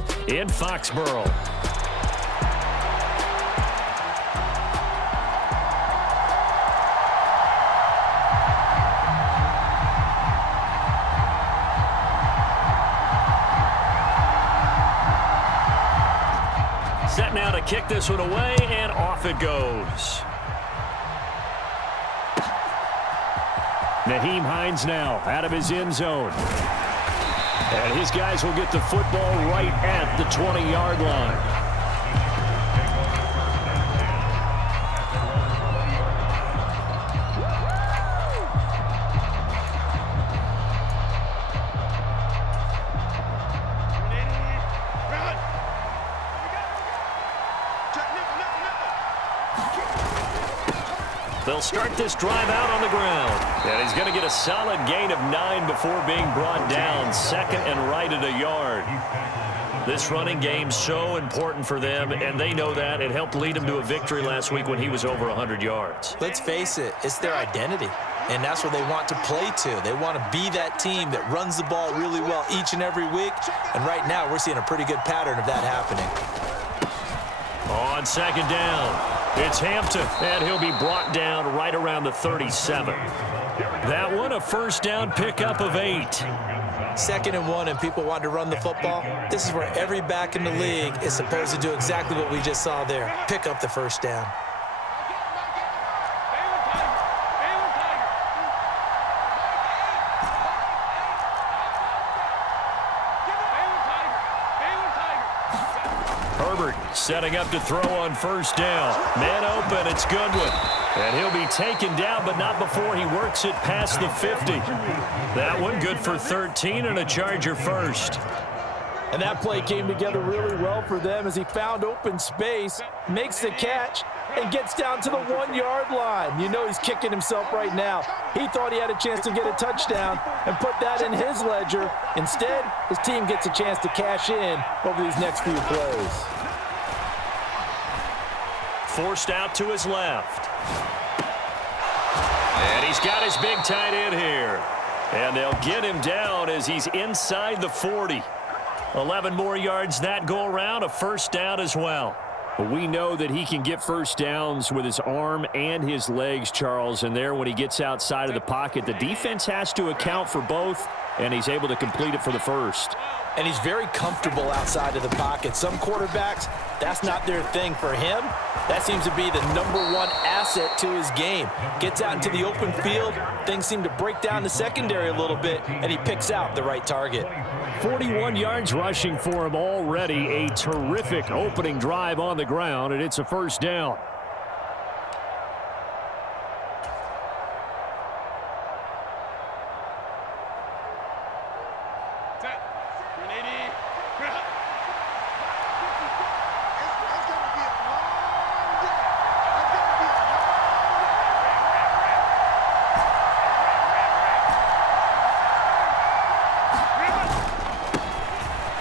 game in Foxborough. Set now to kick this one away, and off it goes. Nyheim Hines now out of his end zone. And his guys will get the football right at the 20-yard line. They'll start this drive out on the ground. And he's going to get a solid gain of 9 before being brought down. Second and right at a yard. This running game's so important for them, and they know that. It helped lead them to a victory last week when he was over 100 yards. Let's face it, it's their identity. And that's what they want to play to. They want to be that team that runs the ball really well each and every week. And right now, we're seeing a pretty good pattern of that happening. On second down, it's Hampton, and he'll be brought down right around the 37. That one, a first down pickup of 8. 2nd and 1, and people want to run the football. This is where every back in the league is supposed to do exactly what we just saw there. Pick up the first down. Setting up to throw on first down. Man open, it's Goodwin. And he'll be taken down, but not before he works it past the 50. That one good for 13 and a Charger first. And that play came together really well for them as he found open space, makes the catch, and gets down to the 1-yard line. You know he's kicking himself right now. He thought he had a chance to get a touchdown and put that in his ledger. Instead, his team gets a chance to cash in over these next few plays. Forced out to his left. And he's got his big tight end here. And they'll get him down as he's inside the 40. 11 more yards that go around, a first down as well. But we know that he can get first downs with his arm and his legs, Charles. And there, when he gets outside of the pocket, the defense has to account for both, and he's able to complete it for the first. And he's very comfortable outside of the pocket. Some quarterbacks, that's not their thing. For him, that seems to be the #1 asset to his game. Gets out into the open field, things seem to break down the secondary a little bit, and he picks out the right target. 41 yards rushing for him already. A terrific opening drive on the ground, and it's a first down.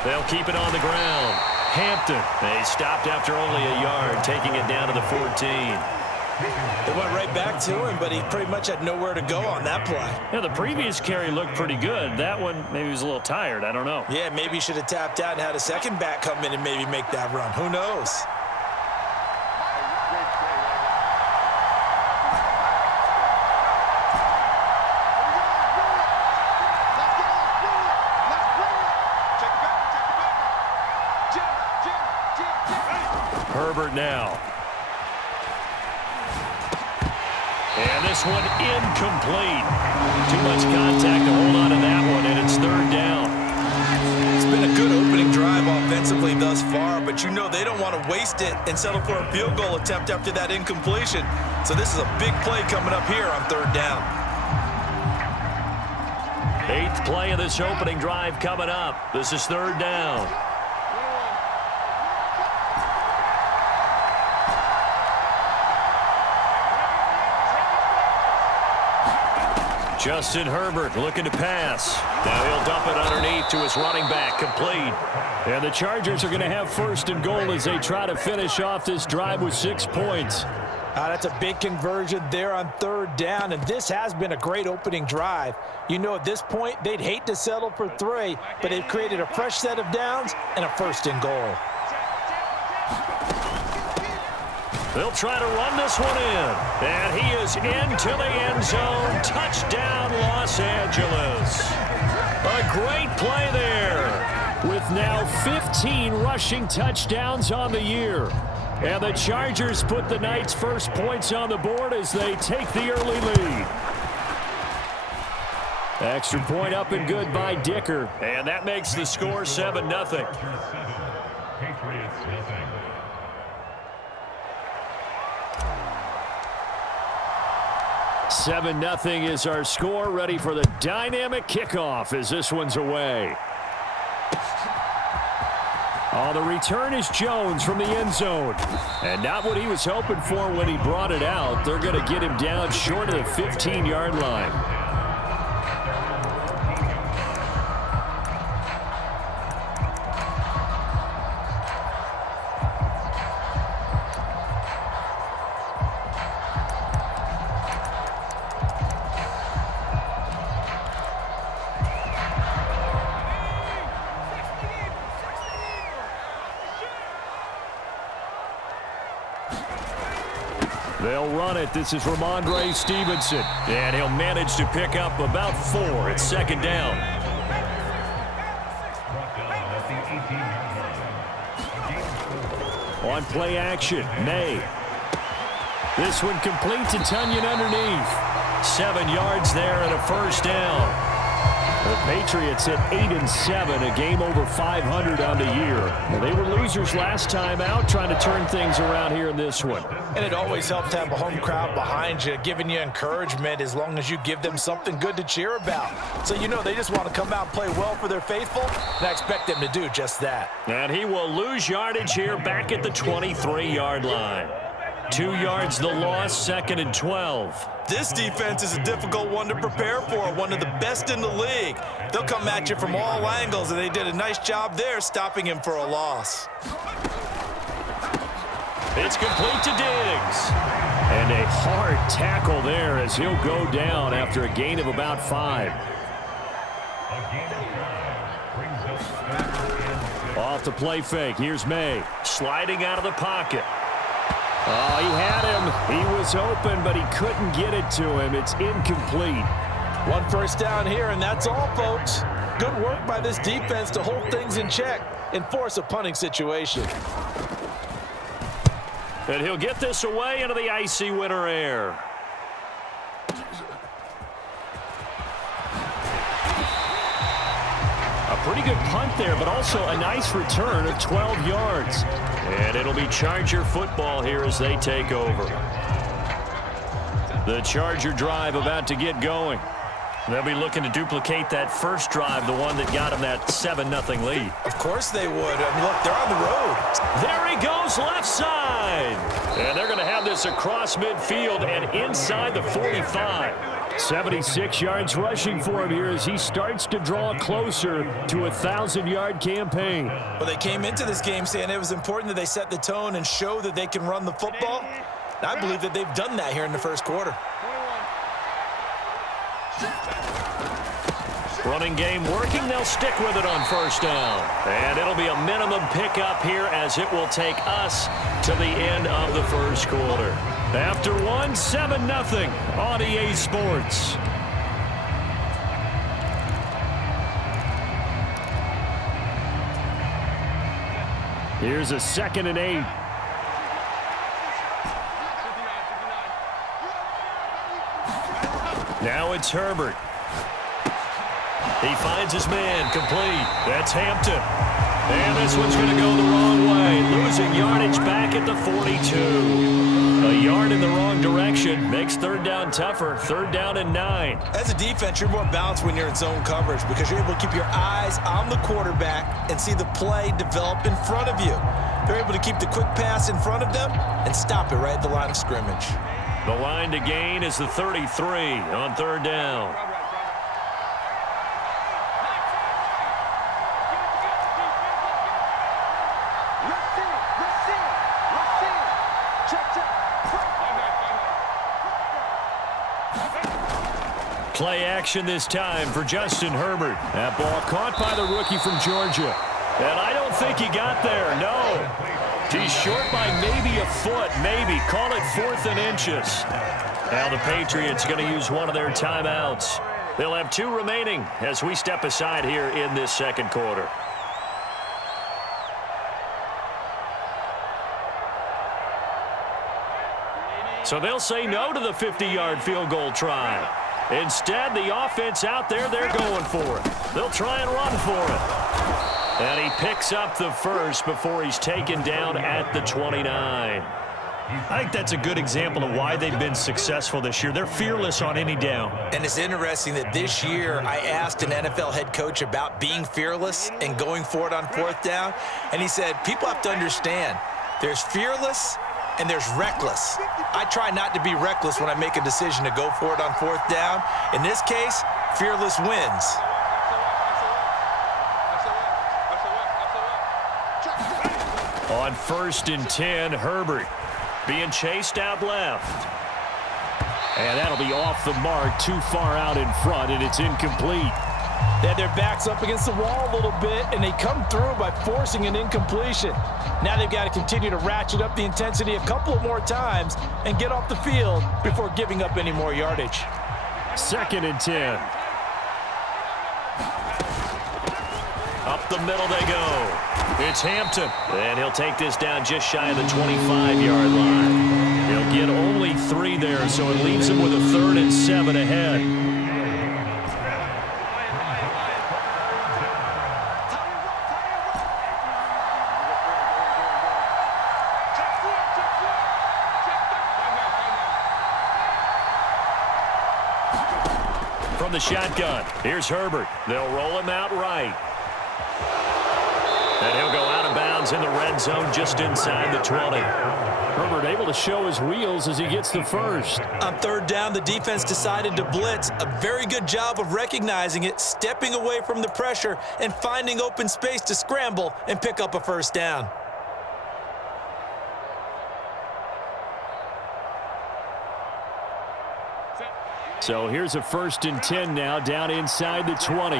They'll keep it on the ground. Hampton, they stopped after only a yard, taking it down to the 14. They went right back to him, but he pretty much had nowhere to go on that play. Yeah, the previous carry looked pretty good. That one, maybe he was a little tired. I don't know. Yeah, maybe he should have tapped out and had a second back come in and maybe make that run. Who knows? Herbert now. And this one incomplete. Too much contact to hold on to that one, and it's third down. It's been a good opening drive offensively thus far, but you know they don't want to waste it and settle for a field goal attempt after that incompletion. So this is a big play coming up here on third down. 8th play of this opening drive coming up. This is third down. Justin Herbert looking to pass. Now he'll dump it underneath to his running back, complete. And the Chargers are going to have first and goal as they try to finish off this drive with 6 points. That's a big conversion there on third down, and this has been a great opening drive. You know, at this point, they'd hate to settle for 3, but they've created a fresh set of downs and a first and goal. They'll try to run this one in, and he is into the end zone. Touchdown, Los Angeles. A great play there, with now 15 rushing touchdowns on the year. And the Chargers put the night's first points on the board as they take the early lead. Extra point up and good by Dicker. And that makes the score 7-0. Patriots nothing. Seven 0 is our score. Ready for the dynamic kickoff as this one's away. Oh, the return is Jones from the end zone. And not what he was hoping for when he brought it out. They're going to get him down short of the 15-yard line. They'll run it. This is Ramondre Stevenson. And he'll manage to pick up about 4 at second down. On play action, May. This one complete to Tunyon underneath. 7 yards there and a first down. The Patriots at 8-7, a game over 500 on the year. Well, they were losers last time out, trying to turn things around here in this one. And it always helps to have a home crowd behind you, giving you encouragement as long as you give them something good to cheer about. So you know they just want to come out and play well for their faithful, and I expect them to do just that. And he will lose yardage here back at the 23-yard line. 2 yards the loss, 2nd and 12. This defense is a difficult one to prepare for, one of the best in the league. They'll come at you from all angles, and they did a nice job there stopping him for a loss. It's complete to Diggs. And a hard tackle there as he'll go down after a gain of about 5. Off the play fake. Here's May. Sliding out of the pocket. Oh, he had him. He was open, but he couldn't get it to him. It's incomplete. 1 first down here, and that's all, folks. Good work by this defense to hold things in check and force a punting situation. And he'll get this away into the icy winter air. A pretty good punt there, but also a nice return of 12 yards. And it'll be Charger football here as they take over. The Charger drive about to get going. They'll be looking to duplicate that first drive, the one that got them that 7-0 lead. Of course they would. I mean, look, they're on the road. There he goes, left side. And they're going to have this across midfield and inside the 45. 76 yards rushing for him here as he starts to draw closer to a 1,000-yard campaign. Well, they came into this game saying it was important that they set the tone and show that they can run the football. And I believe that they've done that here in the first quarter. Running game working. They'll stick with it on first down. And it'll be a minimum pickup here as it will take us to the end of the first quarter. After 1, 7-0 on EA Sports. Here's a 2nd and 8. Now it's Herbert. He finds his man, complete. That's Hampton. And this one's going to go the wrong way. Losing yardage back at the 42. A yard in the wrong direction makes third down tougher. 3rd down and 9. As a defense, you're more balanced when you're in zone coverage because you're able to keep your eyes on the quarterback and see the play develop in front of you. They're able to keep the quick pass in front of them and stop it right at the line of scrimmage. The line to gain is the 33 on 3rd down. Play action this time for Justin Herbert. That ball caught by the rookie from Georgia. And I don't think he got there, no. He's short by maybe a foot, maybe. Call it 4th and inches. Now the Patriots going to use one of their timeouts. They'll have 2 remaining as we step aside here in this second quarter. So they'll say no to the 50-yard field goal try. Instead, the offense out there, they're going for it. They'll try and run for it. And he picks up the first before he's taken down at the 29. I think that's a good example of why they've been successful this year. They're fearless on any down. And it's interesting that this year I asked an NFL head coach about being fearless and going for it on 4th down. And he said, people have to understand, there's fearless and there's reckless. I try not to be reckless when I make a decision to go for it on 4th down. In this case, fearless wins. On 1st and 10, Herbert being chased out left. And that'll be off the mark, too far out in front, and it's incomplete. They had their backs up against the wall a little bit, and they come through by forcing an incompletion. Now they've got to continue to ratchet up the intensity a couple of more times and get off the field before giving up any more yardage. 2nd and 10. Up the middle they go. It's Hampton. And he'll take this down just shy of the 25-yard line. He'll get only 3 there, so it leaves him with a 3rd and 7 ahead. From the shotgun, here's Herbert. They'll roll him out right. And he'll go out of bounds in the red zone just inside the 20. Herbert able to show his wheels as he gets the first. On 3rd down, the defense decided to blitz. A very good job of recognizing it, stepping away from the pressure, and finding open space to scramble and pick up a 1st down. So here's a 1st and 10 now down inside the 20.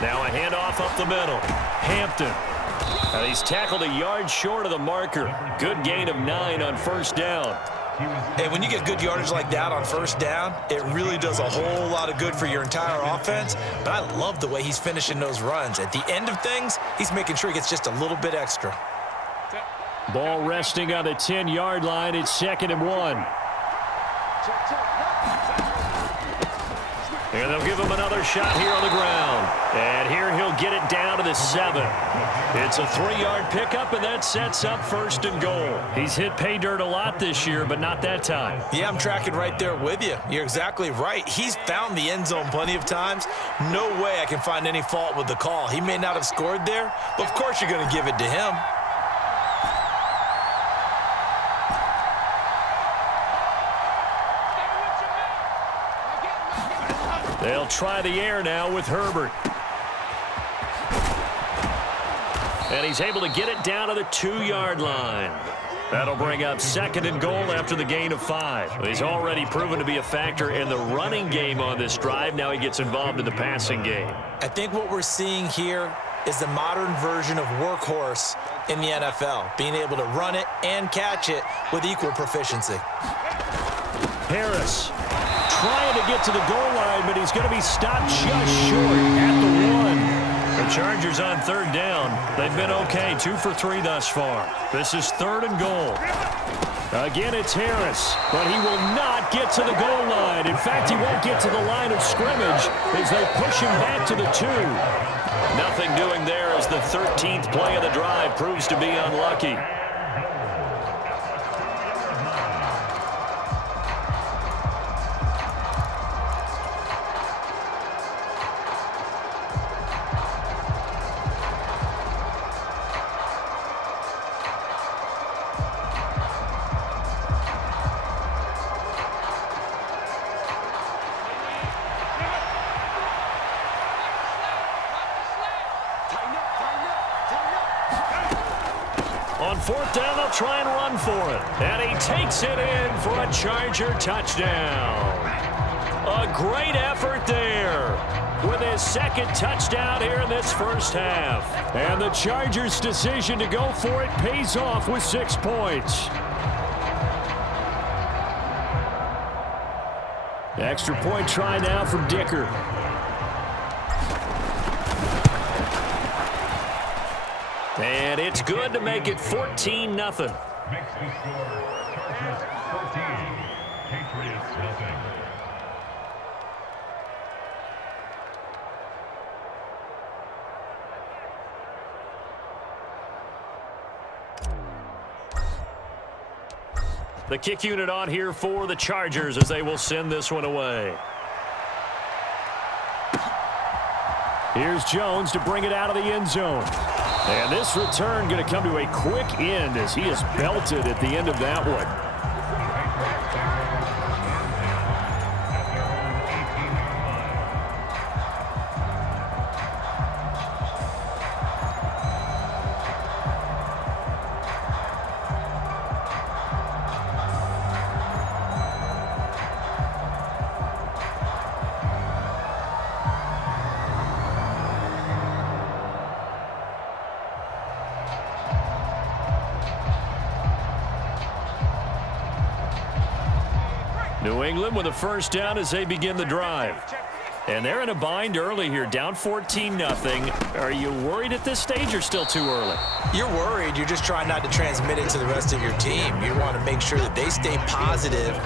Now a handoff up the middle. Hampton. And he's tackled a yard short of the marker. Good gain of 9 on 1st down. And when you get good yardage like that on 1st down, it really does a whole lot of good for your entire offense. But I love the way he's finishing those runs. At the end of things, he's making sure he gets just a little bit extra. Ball resting on the 10-yard line. It's 2nd and 1. And they'll give him another shot here on the ground. And here he'll get it down to the 7. It's a 3-yard pickup, and that sets up 1st and goal. He's hit pay dirt a lot this year, but not that time. Yeah, I'm tracking right there with you. You're exactly right. He's found the end zone plenty of times. No way I can find any fault with the call. He may not have scored there, but of course you're going to give it to him. They'll try the air now with Herbert. And he's able to get it down to the 2-yard line. That'll bring up 2nd and goal after the gain of 5. He's already proven to be a factor in the running game on this drive. Now he gets involved in the passing game. I think what we're seeing here is the modern version of workhorse in the NFL, being able to run it and catch it with equal proficiency. Harris trying to get to the goal line, but he's going to be stopped just short at the 1. The Chargers on 3rd down. They've been okay, 2 for 3 thus far. This is 3rd and goal. Again, it's Harris, but he will not get to the goal line. In fact, he won't get to the line of scrimmage as they push him back to the 2. Nothing doing there as the 13th play of the drive proves to be unlucky. On fourth down, they'll try and run for it. And he takes it in for a Charger touchdown. A great effort there with his second touchdown here in this first half. And the Chargers' decision to go for it pays off with 6 points. Extra point try now from Dicker. And it's good to make it 14-0. Makes the score Chargers 14, Patriots nothing. The kick unit on here for the Chargers as they will send this one away. Here's Jones to bring it out of the end zone. And this return going to come to a quick end as he is belted at the end of that one. New England with a first down as they begin the drive. And they're in a bind early here, down 14-0. Are you worried at this stage or still too early? You're worried. You're just trying not to transmit it to the rest of your team. You want to make sure that they stay positive.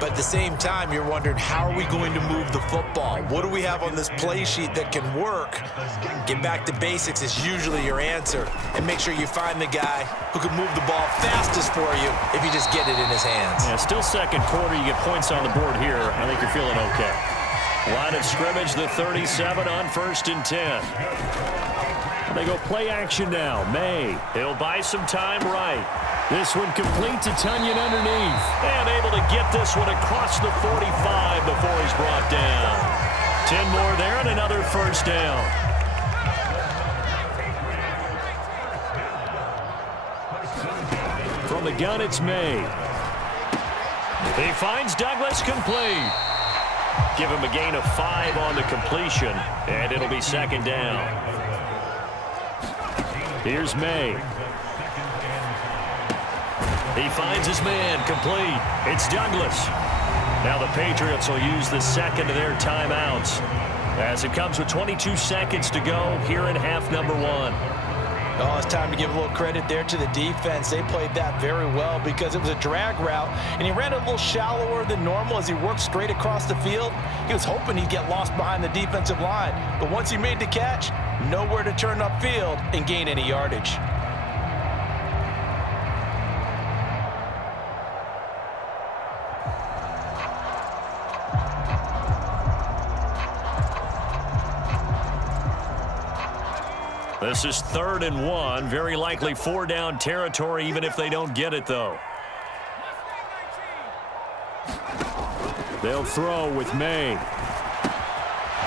But at the same time, you're wondering, how are we going to move the football? What do we have on this play sheet that can work? Get back to basics is usually your answer. And make sure you find the guy who can move the ball fastest for you if you just get it in his hands. Yeah, still second quarter. You get points on the board here. I think you're feeling okay. Line of scrimmage, the 37 on 1st and 10. And they go play action now. May. He'll buy some time right. This one complete to Tunyon underneath. And able to get this one across the 45 before he's brought down. 10 more there and another first down. From the gun, it's May. He finds Douglas complete. Give him a gain of 5 on the completion, and it'll be second down. Here's May. He finds his man complete. It's Douglas. Now the Patriots will use the second of their timeouts as it comes with 22 seconds to go here in half number 1. Oh, it's time to give a little credit there to the defense. They played that very well because it was a drag route, and he ran a little shallower than normal as he worked straight across the field. He was hoping he'd get lost behind the defensive line, but once he made the catch, nowhere to turn upfield and gain any yardage. This is 3rd and 1. Very likely 4-down territory, even if they don't get it, though. They'll throw with May.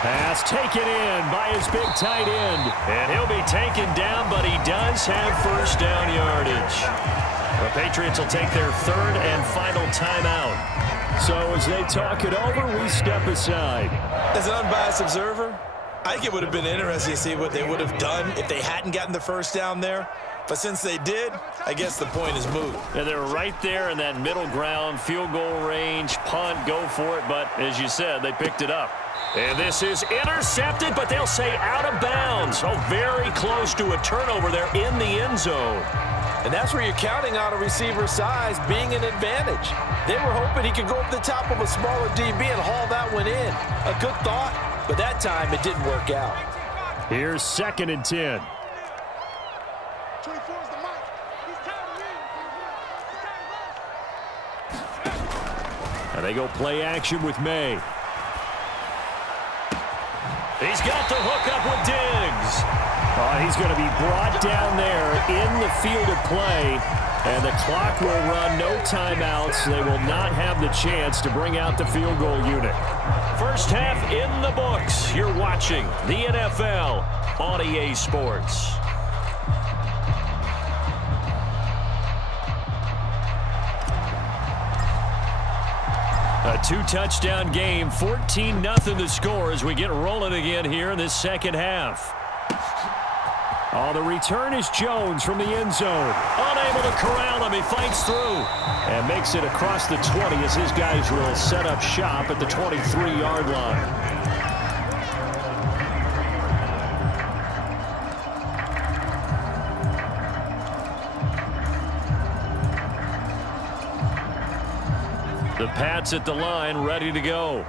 Pass taken in by his big tight end. And he'll be taken down, but he does have first down yardage. The Patriots will take their 3rd and final timeout. So as they talk it over, we step aside. As an unbiased observer, I think it would have been interesting to see what they would have done if they hadn't gotten the first down there. But since they did, I guess the point is moot. And they're right there in that middle ground, field goal range, punt, go for it. But as you said, they picked it up. And this is intercepted, but they'll say out of bounds. Oh, very close to a turnover there in the end zone. And that's where you're counting on a receiver's size being an advantage. They were hoping he could go up the top of a smaller DB and haul that one in. A good thought, but that time it didn't work out. Here's 2nd and 10. 24 is the mic. He's tired of me. And they go play action with May. He's got the hook up with Diggs. He's going to be brought down there in the field of play. And the clock will run, no timeouts. They will not have the chance to bring out the field goal unit. First half in the books. You're watching the NFL on EA Sports. A two-touchdown game, 14-0 the score as we get rolling again here in this second half. Oh, the return is Jones from the end zone. Unable to corral him. He fights through and makes it across the 20 as his guys will set up shop at the 23-yard line. The Pats at the line, ready to go.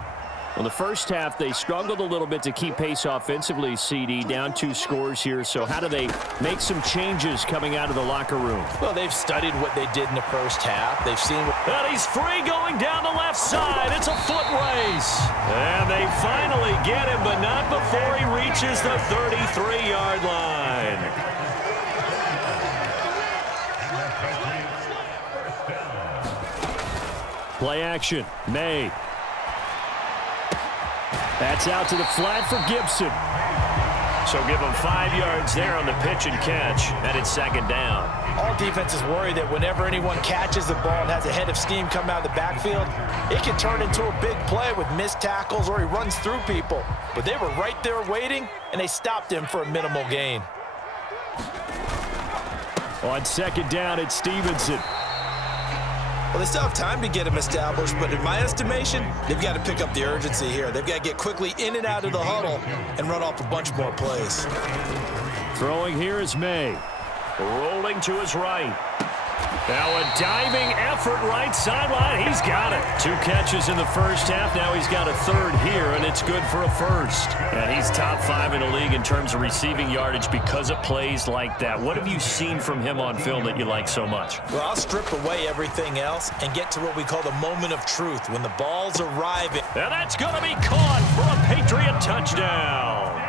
Well, the first half, they struggled a little bit to keep pace offensively, CD, down 2 scores here. So how do they make some changes coming out of the locker room? Well, they've studied what they did in the first half. They've seen what... And he's free going down the left side. It's a foot race. And they finally get him, but not before he reaches the 33-yard line. Play action. May. That's out to the flat for Gibson. So give him 5 yards there on the pitch and catch, and it's second down. All defenses worry that whenever anyone catches the ball and has a head of steam come out of the backfield, it can turn into a big play with missed tackles or he runs through people. But they were right there waiting, and they stopped him for a minimal gain. On second down, it's Stevenson. Well, they still have time to get him established, but in my estimation, they've got to pick up the urgency here. They've got to get quickly in and out of the huddle and run off a bunch more plays. Throwing here is May. Rolling to his right. Now a diving effort right sideline. He's got it. 2 catches in the first half. Now he's got a third here, and it's good for a first. And he's top 5 in the league in terms of receiving yardage because of plays like that. What have you seen from him on film that you like so much? Well, I'll strip away everything else and get to what we call the moment of truth, when the ball's arriving. And that's going to be caught for a Patriot touchdown.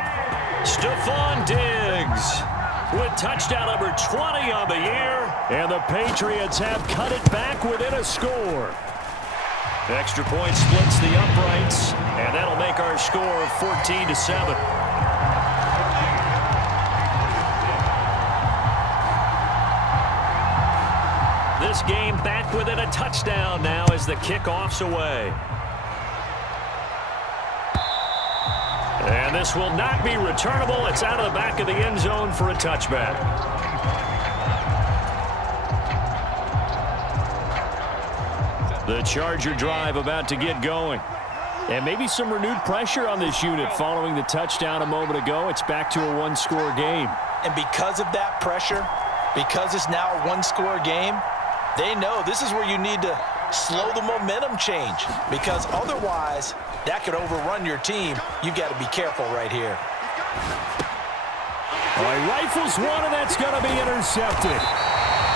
Stephon Diggs with touchdown number 20 on the year. And the Patriots have cut it back within a score. Extra point splits the uprights, and that'll make our score 14-7. This game back within a touchdown now as the kickoff's away. And this will not be returnable. It's out of the back of the end zone for a touchback. The Charger drive about to get going. And maybe some renewed pressure on this unit following the touchdown a moment ago. It's back to a 1-score game. And because of that pressure, because it's now a 1-score game, they know this is where you need to slow the momentum change, because otherwise that could overrun your team. You've got to be careful right here. All right, rifles one, and that's going to be intercepted.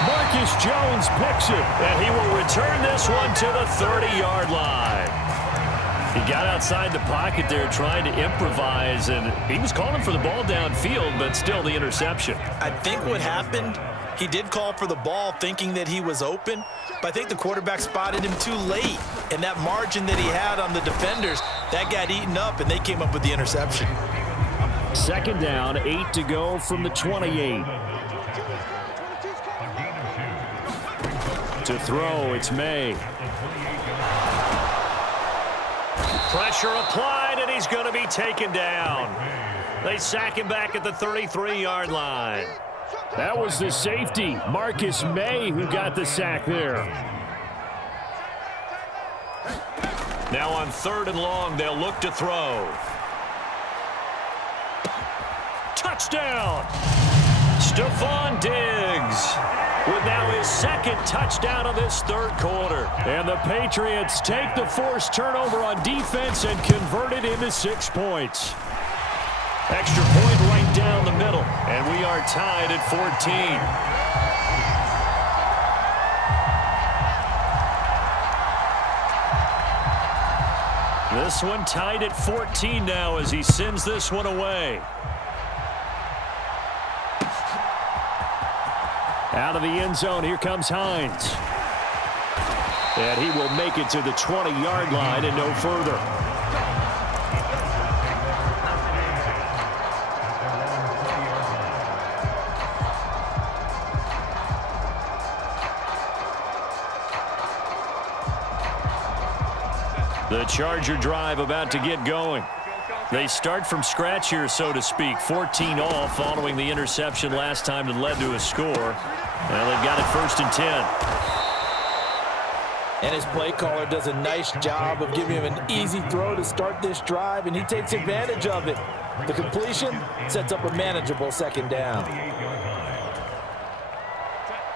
Marcus Jones picks it, and he will return this one to the 30-yard line. He got outside the pocket there trying to improvise, and he was calling for the ball downfield, but still the interception. I think what happened, he did call for the ball thinking that he was open, but I think the quarterback spotted him too late, and that margin that he had on the defenders, that got eaten up, and they came up with the interception. Second down, 8 to go from the 28. To throw, it's May. Pressure applied, and he's going to be taken down. They sack him back at the 33-yard line. That was the safety, Marcus May, who got the sack there. Now on 3rd and long, they'll look to throw. Touchdown! Stephon Diggs with now his 2nd touchdown of this 3rd quarter. And the Patriots take the forced turnover on defense and convert it into 6 points. Extra point right down the middle, and we are tied at 14. This one tied at 14 now as he sends this one away. Out of the end zone, here comes Hines. And he will make it to the 20-yard line and no further. The Charger drive about to get going. They start from scratch here, so to speak. 14 all following the interception last time that led to a score. Well, they've got it 1st and 10. And his play caller does a nice job of giving him an easy throw to start this drive, and he takes advantage of it. The completion sets up a manageable 2nd down.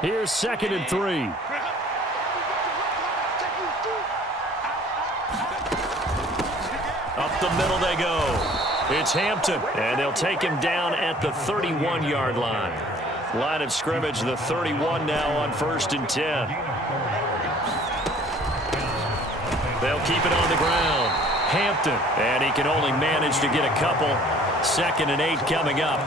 Here's 2nd and 3. Up the middle they go. It's Hampton, and they'll take him down at the 31-yard line. Line of scrimmage, the 31 now on 1st and 10. They'll keep it on the ground. Hampton, and he can only manage to get a couple. 2nd and 8 coming up.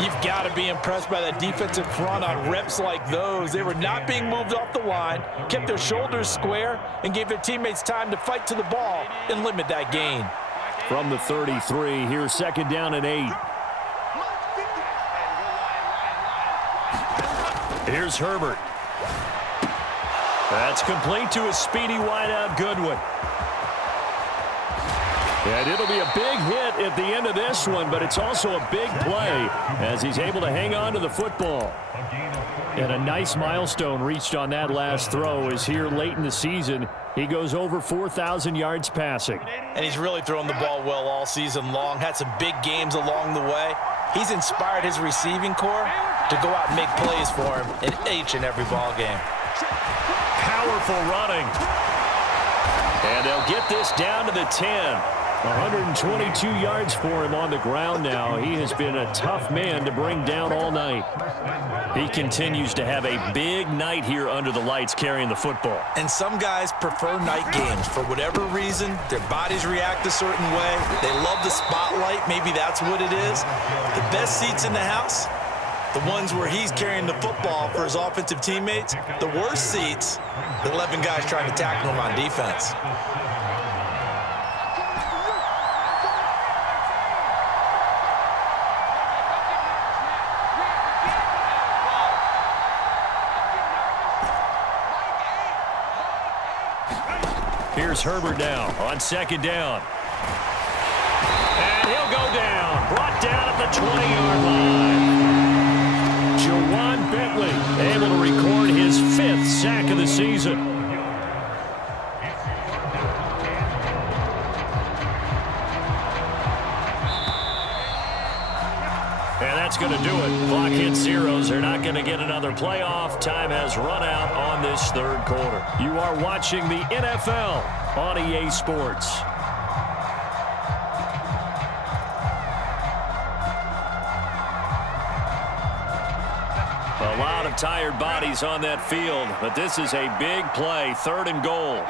You've got to be impressed by that defensive front on reps like those. They were not being moved off the line, kept their shoulders square, and gave their teammates time to fight to the ball and limit that gain. From the 33, here's 2nd down and 8. Here's Herbert. That's complete to a speedy wideout Goodwin. And it'll be a big hit at the end of this one, but it's also a big play as he's able to hang on to the football. And a nice milestone reached on that last throw is here late in the season. He goes over 4,000 yards passing. And he's really thrown the ball well all season long. Had some big games along the way. He's inspired his receiving corps to go out and make plays for him in each and every ball game. Powerful running. And they'll get this down to the 10. 122 yards for him on the ground now. He has been a tough man to bring down all night. He continues to have a big night here under the lights carrying the football. And some guys prefer night games. For whatever reason, their bodies react a certain way. They love the spotlight. Maybe that's what it is. The best seats in the house, the ones where he's carrying the football for his offensive teammates. The worst seats, the 11 guys trying to tackle him on defense. Here's Herbert now on 2nd down. And he'll go down. Brought down at the 20-yard line. Jawan Bentley able to record his 5th sack of the season. And that's going to do it. Clock hits zeros. They're not going to get another playoff. Time has run out on this 3rd quarter. You are watching the NFL on EA Sports. A lot of tired bodies on that field, but this is a big play. 3rd and goal.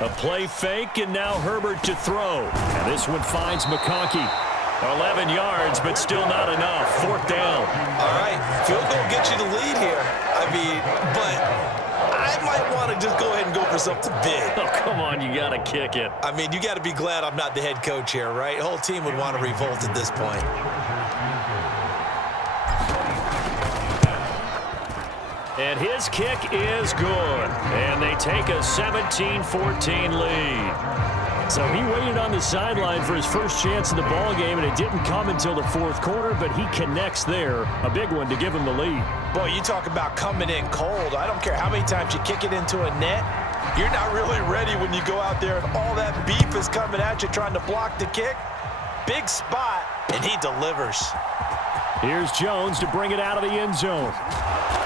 A play fake, and now Herbert to throw. And this one finds McConkey. 11 yards, but still not enough. 4th down. All right, field goal gets you the lead here. I mean, but I might want to just go ahead and go for something big. Oh, come on, you got to kick it. I mean, you got to be glad I'm not the head coach here, right? The whole team would want to revolt at this point. And his kick is good. And they take a 17-14 lead. So he waited on the sideline for his first chance in the ball game, and it didn't come until the 4th quarter, but he connects there. A big one to give him the lead. Boy, you talk about coming in cold. I don't care how many times you kick it into a net. You're not really ready when you go out there and all that beef is coming at you trying to block the kick. Big spot, and he delivers. Here's Jones to bring it out of the end zone.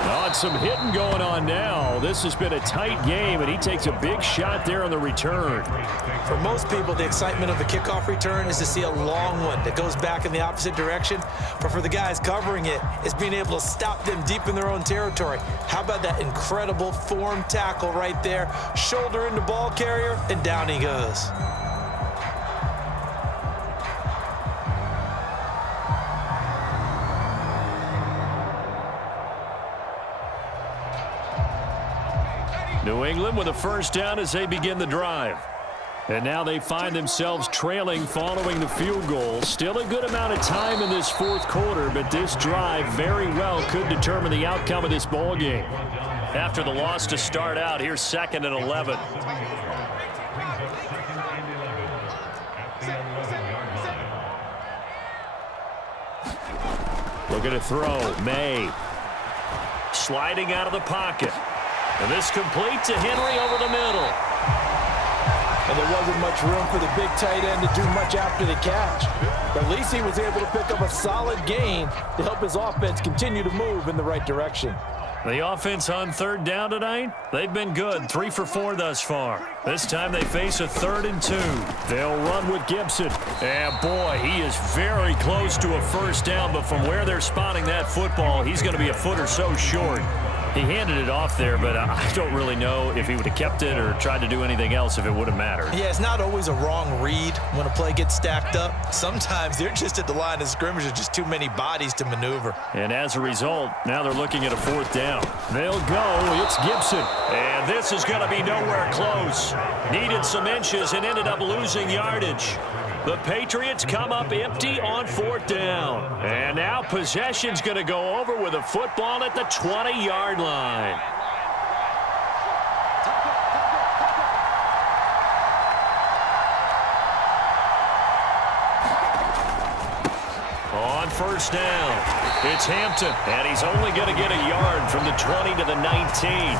Oh, it's some hitting going on now. This has been a tight game, and he takes a big shot there on the return. For most people, the excitement of a kickoff return is to see a long one that goes back in the opposite direction. But for the guys covering it, it's being able to stop them deep in their own territory. How about that incredible form tackle right there? Shoulder into ball carrier, and down he goes. New England with a 1st down as they begin the drive. And now they find themselves trailing following the field goal. Still a good amount of time in this fourth quarter, but this drive very well could determine the outcome of this ball game. After the loss to start out, here's 2nd and 11. Looking to throw. May. Sliding out of the pocket. And this complete to Henry over the middle. And there wasn't much room for the big tight end to do much after the catch. But at least he was able to pick up a solid gain to help his offense continue to move in the right direction. The offense on 3rd down tonight, they've been good. 3 for 4 thus far. This time they face a 3rd and 2. They'll run with Gibson. And boy, he is very close to a first down, but from where they're spotting that football, he's going to be a foot or so short. He handed it off there, but I don't really know if he would have kept it or tried to do anything else if it would have mattered. Yeah, it's not always a wrong read when a play gets stacked up. Sometimes they're just at the line of scrimmage. There's just too many bodies to maneuver. And as a result, now they're looking at a 4th down. They'll go. It's Gibson. And this is going to be nowhere close. Needed some inches and ended up losing yardage. The Patriots come up empty on 4th down. And now possession's going to go over with a football at the 20-yard line. On 1st down, it's Hampton. And he's only going to get a yard from the 20 to the 19.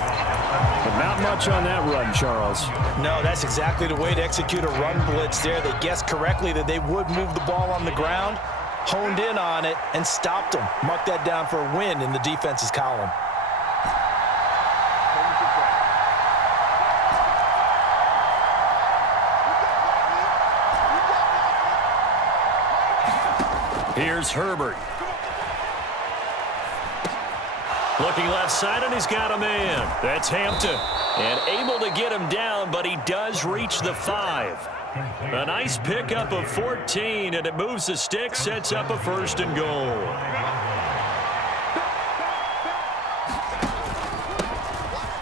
But not much on that run, Charles. No, that's exactly the way to execute a run blitz there. They guessed correctly that they would move the ball on the ground, honed in on it, and stopped them. Mark that down for a win in the defense's column. Here's Herbert. Looking left side, and he's got a man. That's Hampton. And able to get him down, but he does reach the 5. A nice pickup of 14, and it moves the stick, sets up a 1st and goal.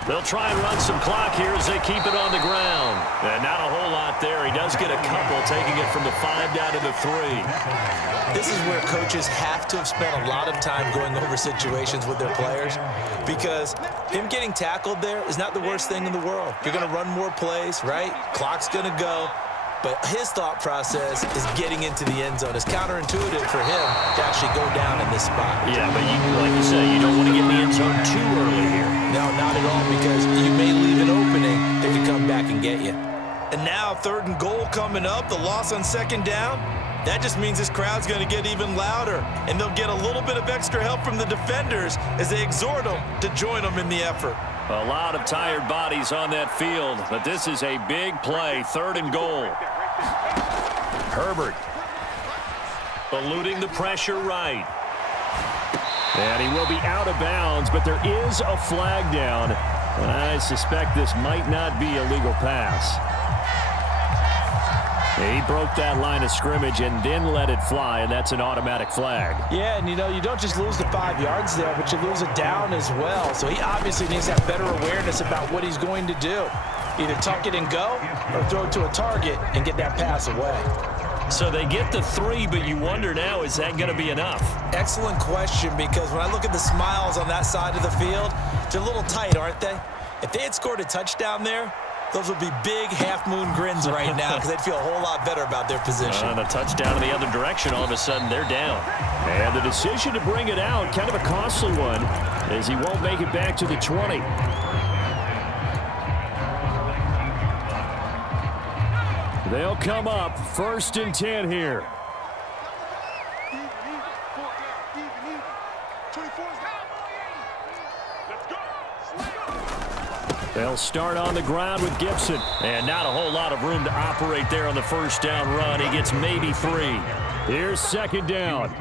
They'll try and run some clock here as they keep it on the ground. And not a whole lot there. He does get a couple, taking it from the 5 down to the 3. This is where coaches have to have spent a lot of time going over situations with their players, because him getting tackled there is not the worst thing in the world. You're going to run more plays, right? Clock's going to go. But his thought process is getting into the end zone. It's counterintuitive for him to actually go down in this spot. Yeah, but like you say, you don't want to get in the end zone too early here. No, not at all, because you may leave an opening that could come back and get you. And now 3rd and goal coming up, the loss on 2nd down. That just means this crowd's going to get even louder, and they'll get a little bit of extra help from the defenders as they exhort them to join them in the effort. A lot of tired bodies on that field, but this is a big play, 3rd and goal. Herbert eluding the pressure right. And he will be out of bounds, but there is a flag down. I suspect this might not be a legal pass. He broke that line of scrimmage and then let it fly, and that's an automatic flag. Yeah, and you know, you don't just lose the 5 yards there, but you lose it down as well. So he obviously needs to have better awareness about what he's going to do. Either tuck it and go or throw it to a target and get that pass away. So they get the 3, but you wonder now, is that going to be enough? Excellent question, because when I look at the smiles on that side of the field, they're a little tight, aren't they? If they had scored a touchdown there, those would be big half-moon grins right now, because they'd feel a whole lot better about their position. And a touchdown in the other direction, all of a sudden they're down. And the decision to bring it out, kind of a costly one, as he won't make it back to the 20. They'll come up 1st and 10 here. They'll start on the ground with Gibson. And not a whole lot of room to operate there on the 1st down run. He gets maybe 3. Here's 2nd down.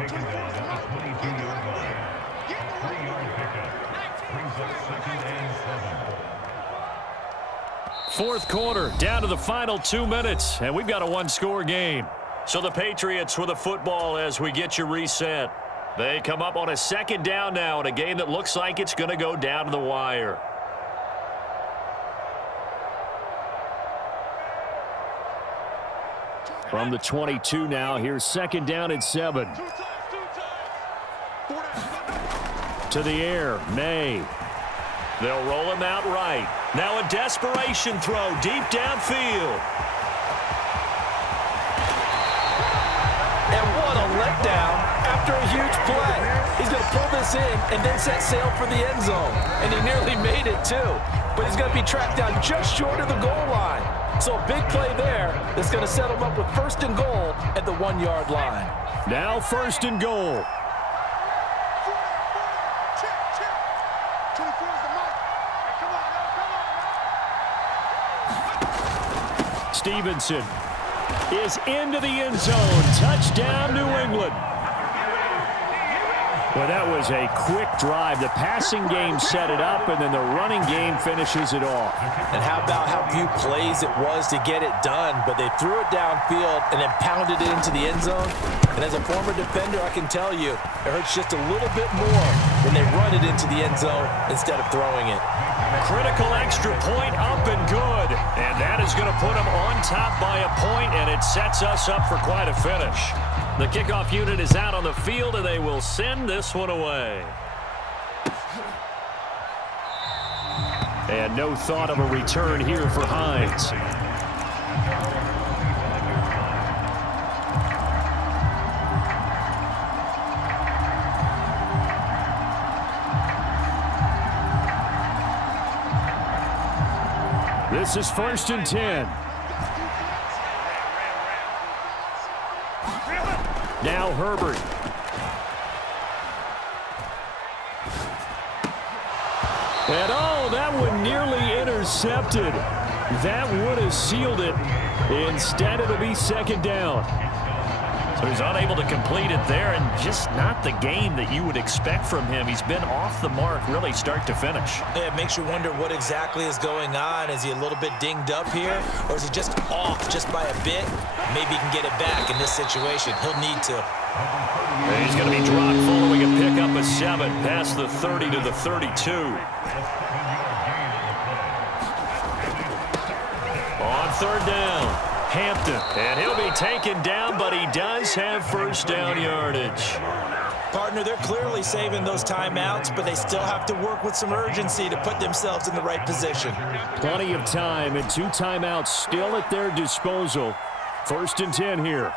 Fourth quarter, down to the final 2 minutes, and we've got a 1-score game. So the Patriots with the football as we get you reset. They come up on a 2nd down now in a game that looks like it's going to go down to the wire. From the 22 now, here's second down and 7. To the air, May. They'll roll him out right. Now a desperation throw deep downfield. And what a letdown after a huge play. He's going to pull this in and then set sail for the end zone. And he nearly made it too. But he's going to be tracked down just short of the goal line. So a big play there that's going to set him up with first and goal at the 1-yard line. Now first and goal. Stevenson is into the end zone. Touchdown, New England. Well, that was a quick drive. The passing game set it up, and then the running game finishes it off. And how about how few plays it was to get it done, but they threw it downfield and then pounded it into the end zone. And as a former defender, I can tell you, it hurts just a little bit more when they run it into the end zone instead of throwing it. Critical extra point up and good. And that is going to put them on top by a point, and it sets us up for quite a finish. The kickoff unit is out on the field, and they will send this one away. And no thought of a return here for Hines. This is first and 10. Now Herbert. And oh, that one nearly intercepted. That would have sealed it. Instead, it'll be second down. So he's unable to complete it there, and just not the game that you would expect from him. He's been off the mark really start to finish. Yeah, it makes you wonder what exactly is going on. Is he a little bit dinged up here, or is he just off just by a bit? Maybe he can get it back in this situation. He'll need to. And he's going to be dropped following a pickup of 7 past the 30 to the 32. On third down. Hampton, and he'll be taken down, but he does have first down yardage. Partner, they're clearly saving those timeouts, but they still have to work with some urgency to put themselves in the right position. Plenty of time, and 2 timeouts still at their disposal. First and 10 here.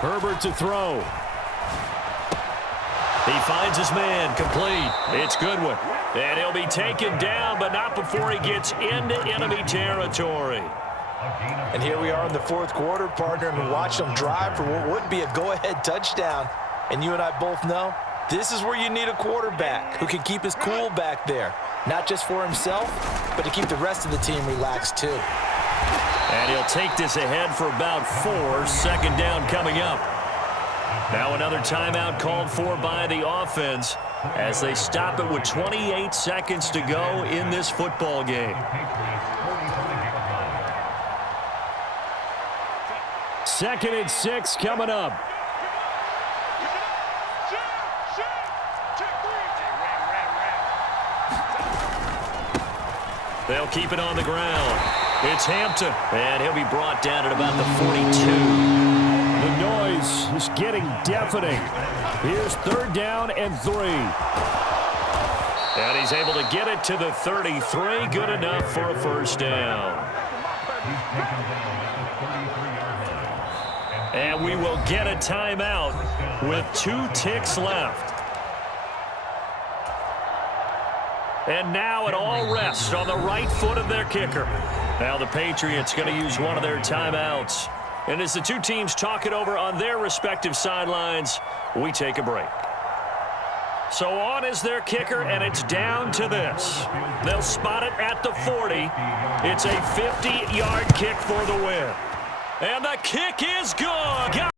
Herbert to throw. He finds his man, complete. It's Goodwin. And he'll be taken down, but not before he gets into enemy territory. And here we are in the fourth quarter, partner, and watch them drive for what would be a go-ahead touchdown. And you and I both know this is where you need a quarterback who can keep his cool back there. Not just for himself, but to keep the rest of the team relaxed too. And he'll take this ahead for about 4. Second down coming up. Now another timeout called for by the offense as they stop it with 28 seconds to go in this football game. Second and 6 coming up. They'll keep it on the ground. It's Hampton, and he'll be brought down at about the 42. The noise is getting deafening. Here's third down and 3. And he's able to get it to the 33. Good enough for a first down. And we will get a timeout with 2 ticks left. And now it all rests on the right foot of their kicker. Now the Patriots going to use one of their timeouts. And as the 2 teams talk it over on their respective sidelines, we take a break. So on is their kicker, and it's down to this. They'll spot it at the 40. It's a 50-yard kick for the win. And the kick is good.